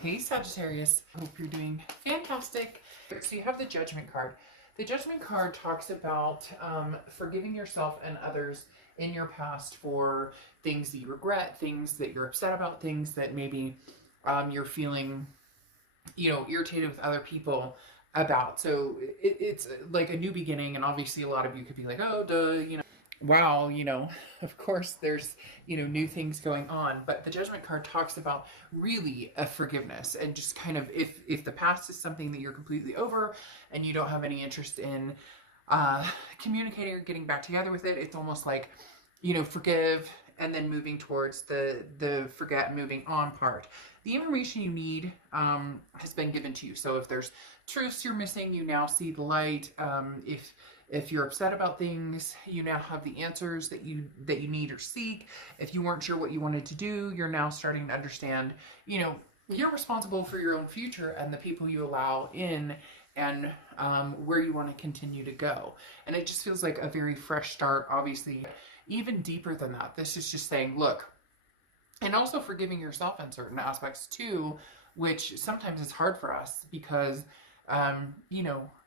Hey Sagittarius, hope you're doing fantastic. So you have the Judgment card. The Judgment card talks about forgiving yourself and others in your past for things that you regret, things that you're upset about, things that maybe you're feeling, irritated with other people about. So it's like a new beginning, and obviously a lot of you could be like, oh, duh, wow, of course there's, new things going on, but the Judgment card talks about really a forgiveness and just kind of if the past is something that you're completely over and you don't have any interest in communicating or getting back together with it, it's almost like, forgive and then moving towards the forget and moving on part. The information you need has been given to you. So if there's truths you're missing, you now see the light. If you're upset about things, you now have the answers that you need or seek. If you weren't sure what you wanted to do, you're now starting to understand, you're responsible for your own future and the people you allow in, and where you want to continue to go. And it just feels like a very fresh start, obviously. Even deeper than that, this is just saying, look, and also forgiving yourself in certain aspects too, which sometimes is hard for us because,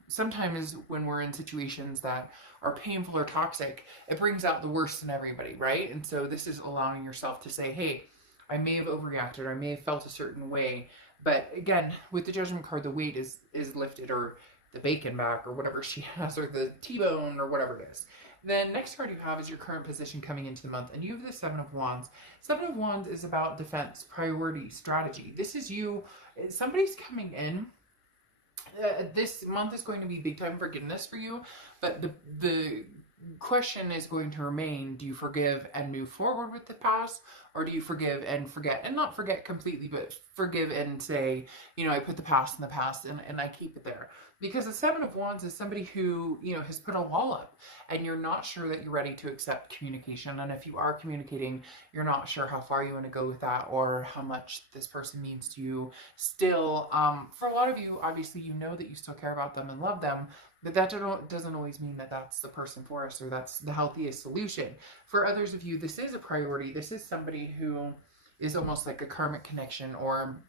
sometimes when we're in situations that are painful or toxic, it brings out the worst in everybody, right? And so this is allowing yourself to say, hey, I may have overreacted, or I may have felt a certain way, but again, with the Judgment card, the weight is lifted, or the bacon back, or whatever she has, or the T-bone, or whatever it is. Then next card you have is your current position coming into the month, and you have the Seven of Wands. Seven of Wands is about defense, priority, strategy. This is you. Somebody's coming in. This month is going to be big time forgiveness for you, but the question is going to remain: do you forgive and move forward with the past, or do you forgive and forget? And not forget completely, but forgive and say, I put the past in the past and I keep it there. Because the Seven of Wands is somebody who, has put a wall up, and you're not sure that you're ready to accept communication. And if you are communicating, you're not sure how far you want to go with that, or how much this person means to you still. For a lot of you, obviously, you know that you still care about them and love them, but that doesn't always mean that that's the person for us, or that's the healthiest solution. For others of you, this is a priority. This is somebody who is almost like a karmic connection, or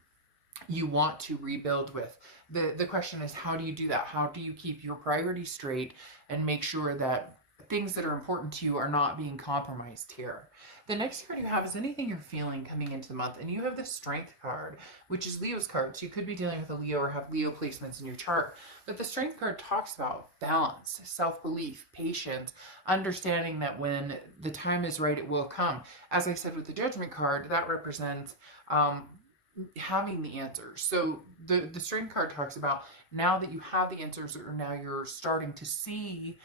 you want to rebuild with. The question is, how do you do that? How do you keep your priorities straight and make sure that things that are important to you are not being compromised here? The next card you have is anything you're feeling coming into the month, and you have the Strength card, which is Leo's card. So you could be dealing with a Leo or have Leo placements in your chart. But the Strength card talks about balance, self-belief, patience, understanding that when the time is right, it will come. As I said with the Judgment card, that represents having the answers. So the Strength card talks about now that you have the answers, or now you're starting to see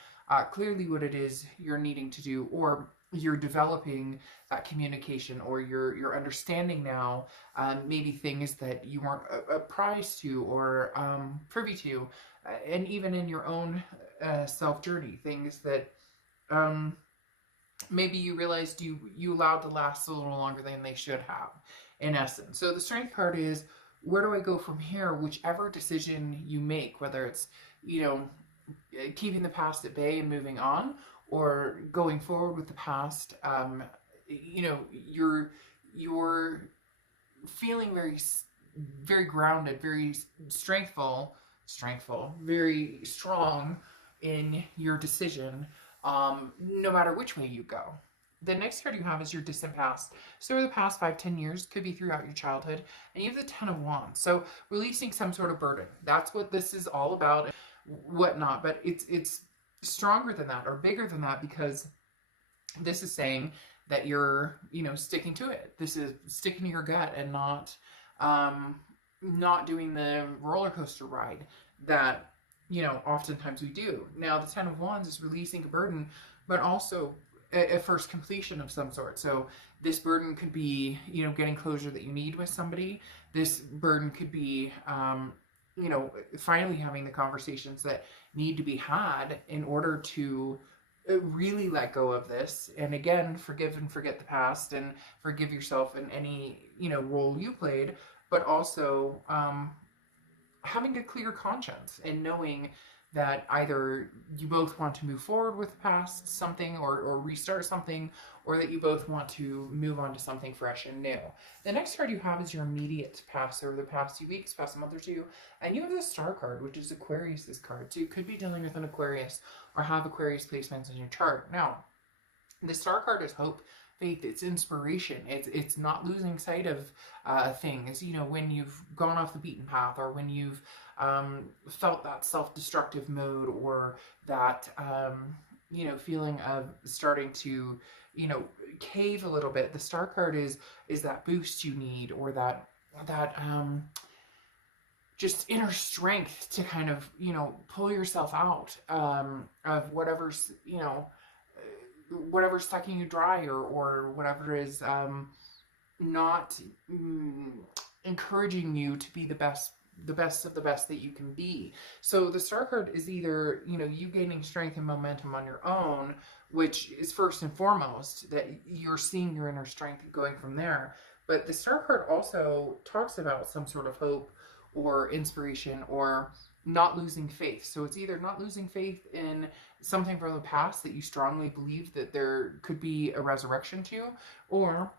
clearly what it is you're needing to do, or you're developing that communication, or you're understanding now maybe things that you weren't apprised to, or privy to, and even in your own self journey, things that maybe you realized you allowed to last a little longer than they should have, in essence. So the Strength card is, where do I go from here? Whichever decision you make, whether it's, keeping the past at bay and moving on, or going forward with the past, you're feeling very, very grounded, very strengthful, very strong in your decision, no matter which way you go. The next card you have is your distant past. So over the past 5-10 years, could be throughout your childhood, and you have the Ten of Wands. So releasing some sort of burden. That's what this is all about, whatnot. But it's stronger than that, or bigger than that, because this is saying that you're, sticking to it. This is sticking to your gut and not doing the roller coaster ride that, oftentimes we do. Now, the Ten of Wands is releasing a burden, but also a first completion of some sort. So this burden could be, getting closure that you need with somebody. This burden could be, finally having the conversations that need to be had in order to really let go of this. And again, forgive and forget the past, and forgive yourself in any, role you played, but also having a clear conscience and knowing that either you both want to move forward with past something, or restart something, or that you both want to move on to something fresh and new. The next card you have is your immediate past, over the past few weeks, past month or two, and you have the Star card, which is Aquarius's card. So you could be dealing with an Aquarius or have Aquarius placements in your chart. Now, the Star card is hope, faith, it's inspiration. It's not losing sight of things. You know, when you've gone off the beaten path, or when you've felt that self-destructive mode, or that you know, feeling of starting to, you know, cave a little bit. The Star card is that boost you need, or that just inner strength to kind of, you know, pull yourself out of whatever's, you know, whatever's sucking you dry, or whatever is not encouraging you to be the best of the best that you can be. So the Star card is either, you know, you gaining strength and momentum on your own, which is first and foremost that you're seeing your inner strength going from there. But the Star card also talks about some sort of hope or inspiration, or not losing faith. So it's either not losing faith in something from the past that you strongly believe that there could be a resurrection to, or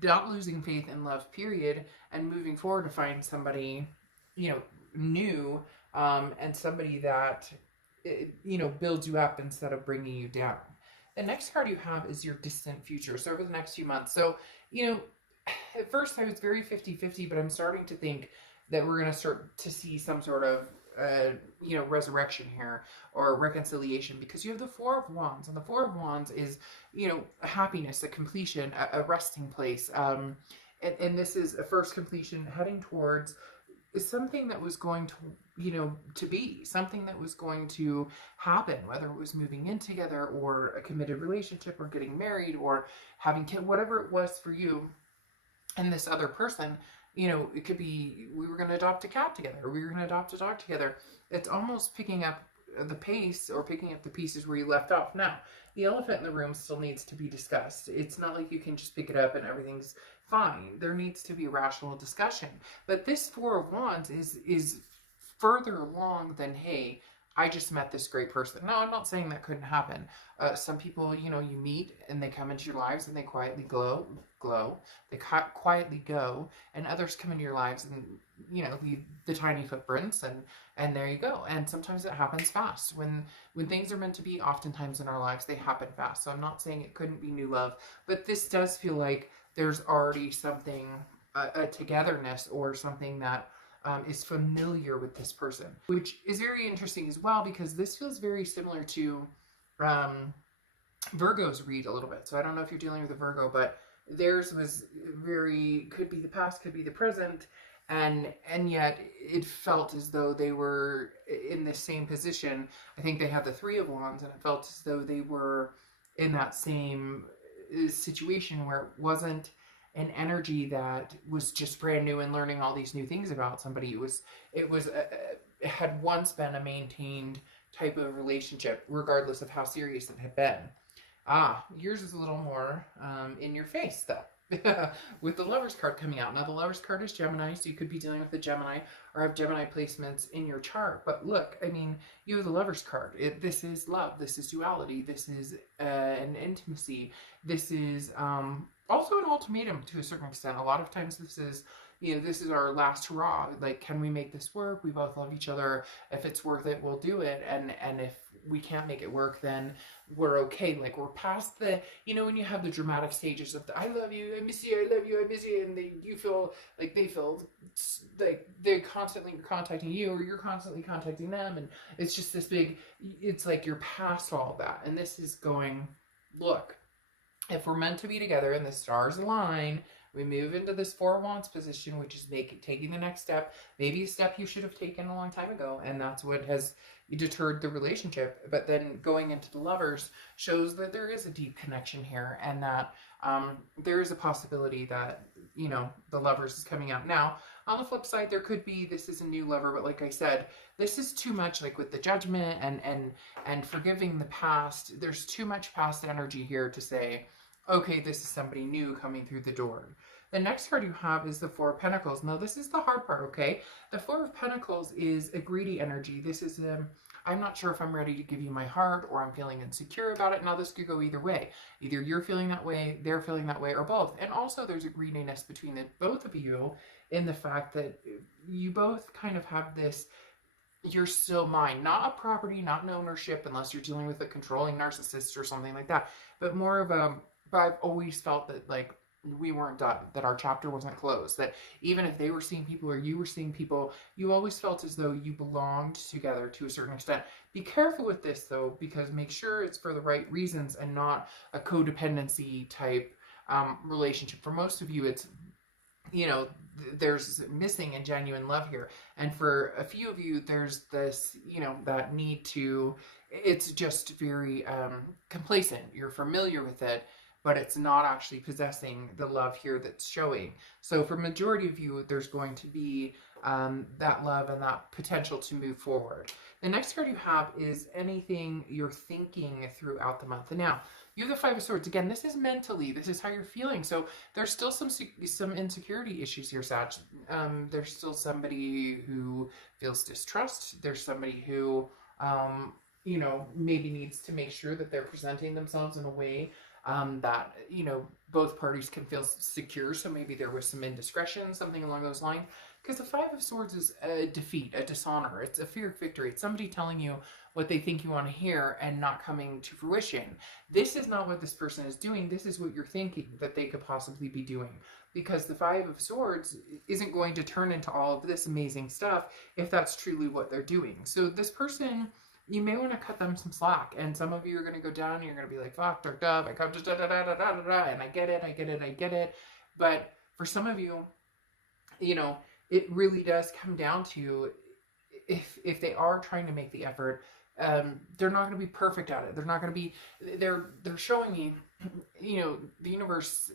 not losing faith in love, period, and moving forward to find somebody, you know, new, and somebody that, you know, builds you up instead of bringing you down. The next card you have is your distant future. So over the next few months. So, you know, at first I was very 50-50, but I'm starting to think that we're going to start to see some sort of you know, resurrection here, or reconciliation, because you have the Four of Wands, and the Four of Wands is, you know, a happiness, a completion, a resting place, and this is a first completion heading towards something that was going to, you know, to be something that was going to happen, whether it was moving in together, or a committed relationship, or getting married, or having kids, whatever it was for you and this other person. You know, it could be, we were going to adopt a cat together, or we were going to adopt a dog together. It's almost picking up the pace, or picking up the pieces where you left off. Now, the elephant in the room still needs to be discussed. It's not like you can just pick it up and everything's fine. There needs to be a rational discussion. But this Four of Wands is further along than, hey, I just met this great person. No, I'm not saying that couldn't happen. Some people, you know, you meet and they come into your lives and they quietly glow. They quietly go, and others come into your lives and, you know, leave the tiny footprints, and there you go. And sometimes it happens fast. When things are meant to be, oftentimes in our lives, they happen fast. So I'm not saying it couldn't be new love, but this does feel like there's already something, a togetherness, or something that is familiar with this person, which is very interesting as well, because this feels very similar to Virgo's read a little bit. So I don't know if you're dealing with a Virgo, but theirs was very, could be the past, could be the present, and yet it felt as though they were in the same position. I think they had the Three of Wands, and it felt as though they were in that same situation where it wasn't an energy that was just brand new and learning all these new things about somebody. It had once been a maintained type of relationship, regardless of how serious it had been. Yours is a little more in your face, though, with the Lover's card coming out. Now, the Lover's card is Gemini, so you could be dealing with a Gemini, or have Gemini placements in your chart. But look, I mean, you have the Lover's card. This is love. This is duality. This is an intimacy. This is also an ultimatum to a certain extent. A lot of times this is, you know, this is our last hurrah. Like, can we make this work? We both love each other. If it's worth it, we'll do it. And if we can't make it work, then we're okay. Like, we're past the, you know, when you have the dramatic stages of the, I love you, I miss you, I love you, I miss you, and you feel like they feel like they're constantly contacting you, or you're constantly contacting them, and it's just this big, it's like you're past all that. And this is going, look, if we're meant to be together and the stars align, we move into this Four of Wands position, which is taking the next step, maybe a step you should have taken a long time ago, and that's what has deterred the relationship. But then going into the Lovers shows that there is a deep connection here, and that there is a possibility that, you know, the Lovers is coming out. Now, on the flip side, there could be, this is a new lover, but like I said, this is too much, like with the Judgment and forgiving the past. There's too much past energy here to say, okay, this is somebody new coming through the door. The next card you have is the Four of Pentacles. Now, this is the hard part, okay? The Four of Pentacles is a greedy energy. This is I'm not sure if I'm ready to give you my heart, or I'm feeling insecure about it. Now, this could go either way. Either you're feeling that way, they're feeling that way, or both. And also there's a greediness between the both of you in the fact that you both kind of have this, you're still mine, not a property, not an ownership, unless you're dealing with a controlling narcissist or something like that, but more of a, but I've always felt that like we weren't done, that our chapter wasn't closed, that even if they were seeing people or you were seeing people, you always felt as though you belonged together to a certain extent. Be careful with this though, because make sure it's for the right reasons and not a codependency type relationship. For most of you, it's, you know, there's missing and genuine love here. And for a few of you, there's this, you know, that need to, it's just very complacent. You're familiar with it, but it's not actually possessing the love here that's showing. So for majority of you, there's going to be that love and that potential to move forward. The next card you have is anything you're thinking throughout the month. And now, you have the Five of Swords. Again, this is mentally. This is how you're feeling. So there's still some insecurity issues here, Sag. There's still somebody who feels distrust. There's somebody who, you know, maybe needs to make sure that they're presenting themselves in a way that, you know, both parties can feel secure. So maybe there was some indiscretion, something along those lines. Because the Five of Swords is a defeat, a dishonor. It's a fear of victory. It's somebody telling you what they think you want to hear and not coming to fruition. This is not what this person is doing. This is what you're thinking that they could possibly be doing. Because the Five of Swords isn't going to turn into all of this amazing stuff if that's truly what they're doing. So this person, you may want to cut them some slack. And some of you are going to go down and you're going to be like, fuck, they're dumb. I come to da-da-da-da-da-da-da. And I get it. But for some of you, you know, it really does come down to if they are trying to make the effort, they're not going to be perfect at it. They're not going to be, they're showing me, you know, the universe,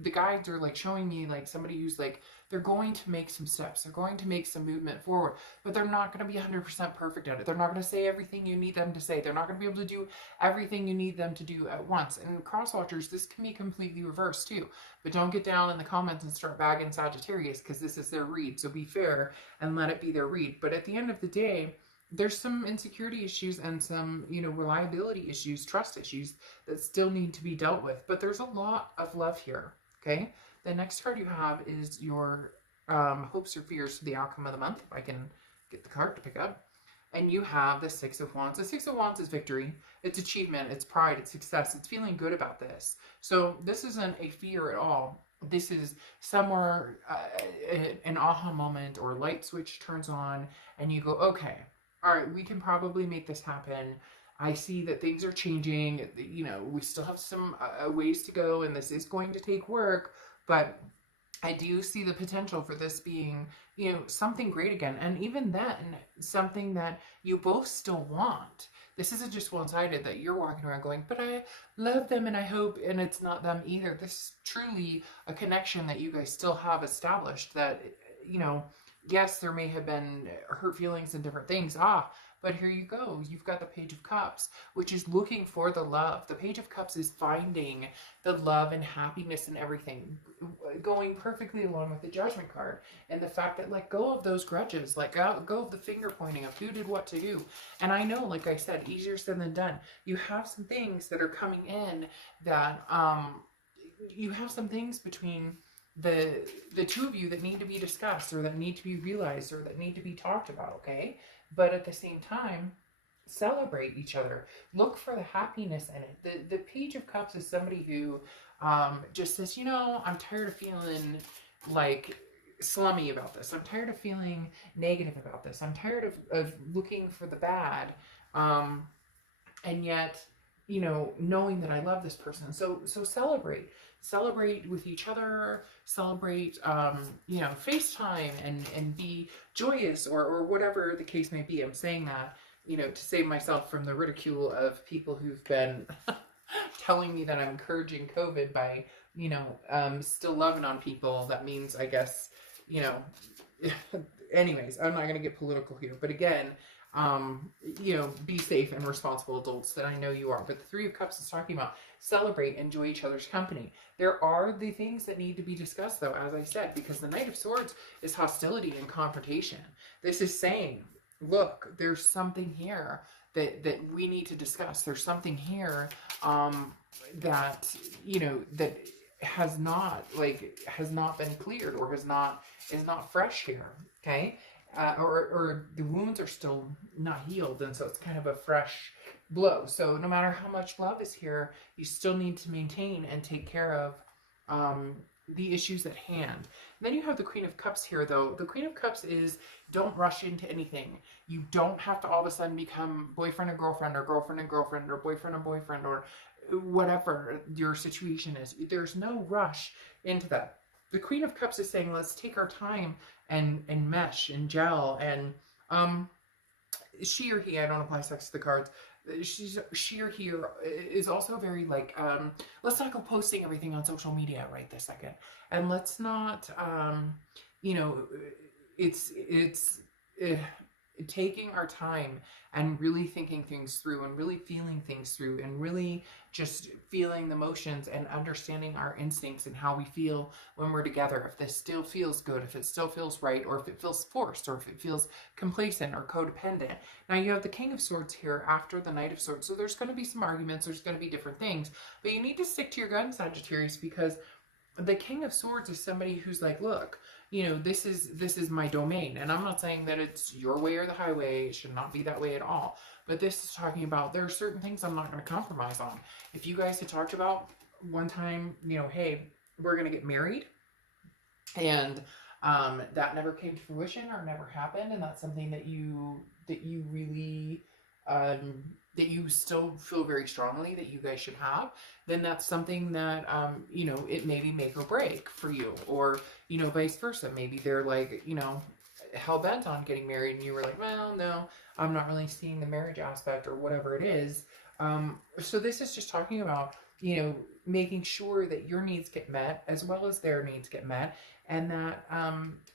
the guides are like showing me like somebody who's like, they're going to make some steps. They're going to make some movement forward, but they're not going to be 100% perfect at it. They're not going to say everything you need them to say. They're not going to be able to do everything you need them to do at once. And crosswatchers, this can be completely reversed too. But don't get down in the comments and start bagging Sagittarius because this is their read. So be fair and let it be their read. But at the end of the day, there's some insecurity issues and some, you know, reliability issues, trust issues that still need to be dealt with. But there's a lot of love here, okay? The next card you have is your hopes or fears for the outcome of the month. If I can get the card to pick up. And you have the Six of Wands. The Six of Wands is victory. It's achievement. It's pride. It's success. It's feeling good about this. So this isn't a fear at all. This is somewhere an aha moment or light switch turns on and you go, okay, all right, we can probably make this happen. I see that things are changing. You know, we still have some ways to go and this is going to take work, but I do see the potential for this being, you know, something great again. And even then, something that you both still want. This isn't just one-sided that you're walking around going, but I love them and I hope, and it's not them either. This is truly a connection that you guys still have established that, you know, yes, there may have been hurt feelings and different things. But here you go. You've got the Page of Cups, which is looking for the love. The Page of Cups is finding the love and happiness and everything, going perfectly along with the Judgment card. And the fact that let go of those grudges, let go of the finger pointing of who did what to you. And I know, like I said, easier said than done. You have some things that are coming in that, you have some things between the two of you that need to be discussed or that need to be realized or that need to be talked about, okay? But at the same time, celebrate each other. Look for the happiness in it. The Page of Cups is somebody who just says, you know, I'm tired of feeling like slummy about this. I'm tired of feeling negative about this. I'm tired of looking for the bad. And yet, you know, knowing that I love this person. So celebrate. Celebrate with each other, celebrate, you know, FaceTime and be joyous or whatever the case may be. I'm saying that, you know, to save myself from the ridicule of people who've been telling me that I'm encouraging COVID by, you know, still loving on people. That means, I guess, you know, anyways, I'm not going to get political here. But again, you know, be safe and responsible adults that I know you are. But the Three of Cups is talking about celebrate, enjoy each other's company. There are the things that need to be discussed though, as I said, because the Knight of Swords is hostility and confrontation. This is saying, look, there's something here that we need to discuss. There's something here that, you know, that has not been cleared, or is not fresh here. Okay. Or the wounds are still not healed, and so it's kind of a fresh blow. So no matter how much love is here, you still need to maintain and take care of the issues at hand. And then you have the Queen of Cups here, though. The Queen of Cups is, don't rush into anything. You don't have to all of a sudden become boyfriend and girlfriend, or girlfriend and girlfriend, or boyfriend and boyfriend, or whatever your situation is. There's no rush into that. The Queen of Cups is saying, let's take our time and mesh and gel. And she or he, I don't apply sex to the cards, she or he is also very like, let's not go posting everything on social media right this second. And let's not, you know, it's taking our time and really thinking things through, and really feeling things through, and really just feeling the motions and understanding our instincts and how we feel when we're together. If this still feels good, if it still feels right, or if it feels forced, or if it feels complacent or codependent. Now you have the King of Swords here after the Knight of Swords. So there's going to be some arguments, there's going to be different things, but you need to stick to your guns, Sagittarius, because the King of Swords is somebody who's like, look, you know, this is my domain. And I'm not saying that it's your way or the highway. It should not be that way at all. But this is talking about, there are certain things I'm not going to compromise on. If you guys had talked about one time, you know, hey, we're going to get married, and that never came to fruition or never happened, and that's something that you really that you still feel very strongly that you guys should have, then that's something that, you know, it maybe make or break for you. Or, you know, vice versa. Maybe they're like, you know, hell-bent on getting married, and you were like, well, no, I'm not really seeing the marriage aspect, or whatever it is. So this is just talking about, you know, making sure that your needs get met as well as their needs get met, and that,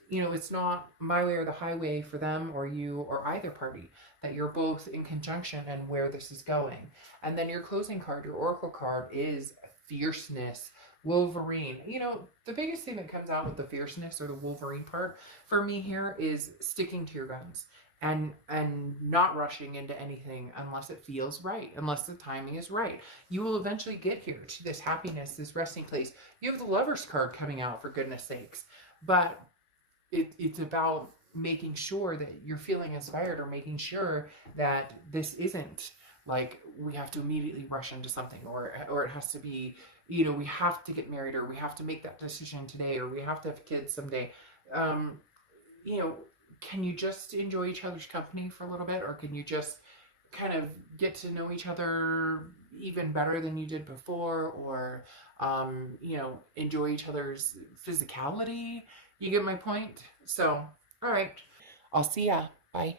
you know, it's not my way or the highway for them or you or either party, that you're both in conjunction and where this is going. And then your closing card, your oracle card, is fierceness, Wolverine. You know, the biggest thing that comes out with the fierceness or the Wolverine part for me here is sticking to your guns. And not rushing into anything unless it feels right, unless the timing is right. You will eventually get here to this happiness, this resting place. You have the Lover's card coming out, for goodness sakes. But it's about making sure that you're feeling inspired, or making sure that this isn't like we have to immediately rush into something, or it has to be, you know, we have to get married, or we have to make that decision today, or we have to have kids someday. You know, can you just enjoy each other's company for a little bit, or can you just kind of get to know each other even better than you did before, or, you know, enjoy each other's physicality? You get my point? So, all right. I'll see ya. Bye.